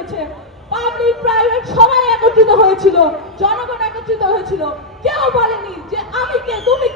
দিয়েছে public, private সবাই একত্রিত হয়েছিল, জনগণ একত্রিত হয়েছিল। কেউ বলেনি যে আমি কে, তুমি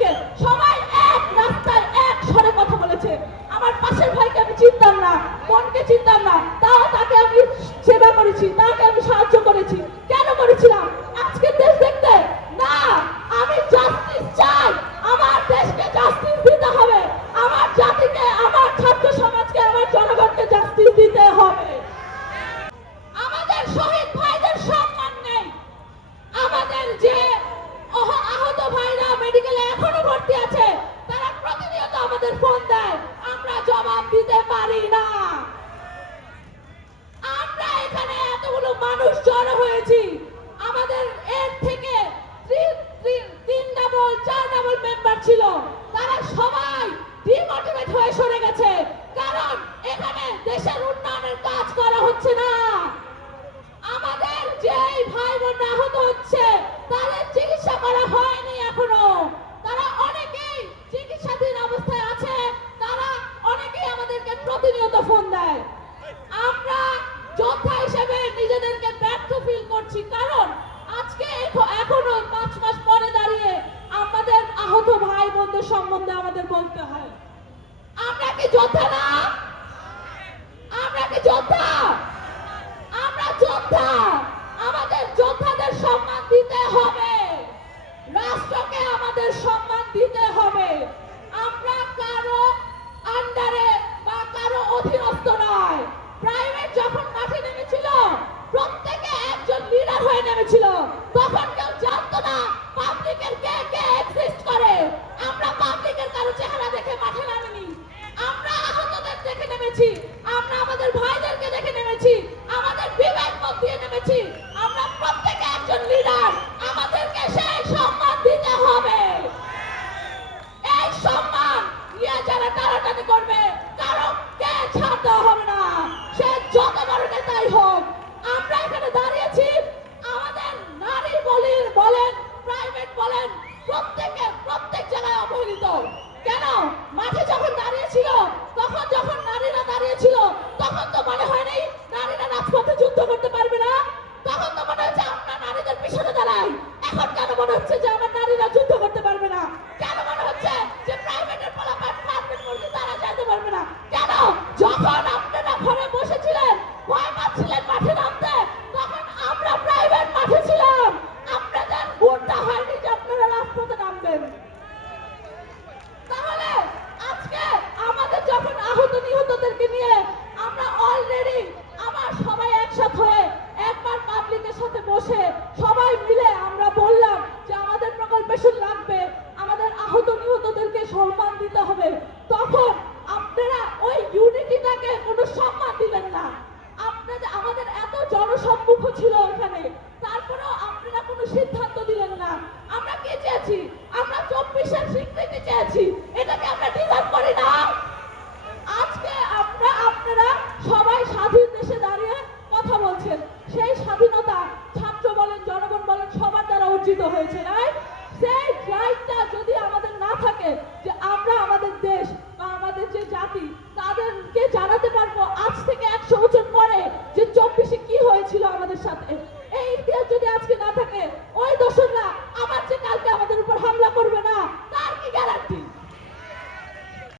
হয়ে নিজেদেরকে ব্যর্থ ফিল করছি। কারণ আজকে এখনও পাঁচ মাস পরে দাঁড়িয়ে আমাদের আহত ভাই বোনদের সম্বন্ধে আমাদের বলতে হয়। আমরা কি যোদ্ধা না? আমরা কি যোদ্ধা? আমরা যোদ্ধা। আমাদের যোদ্ধাদের সম্মান দিতে হবে। ইয়ে সে যত বড় নেতাই হোক, আমরা দাঁড়িয়েছি। আমাদের নারী বলেন বলেন প্রাইভেট বলেন, প্রত্যেকে প্রত্যেক জায়গায় অবহেলিত। কেন? মাঠে 去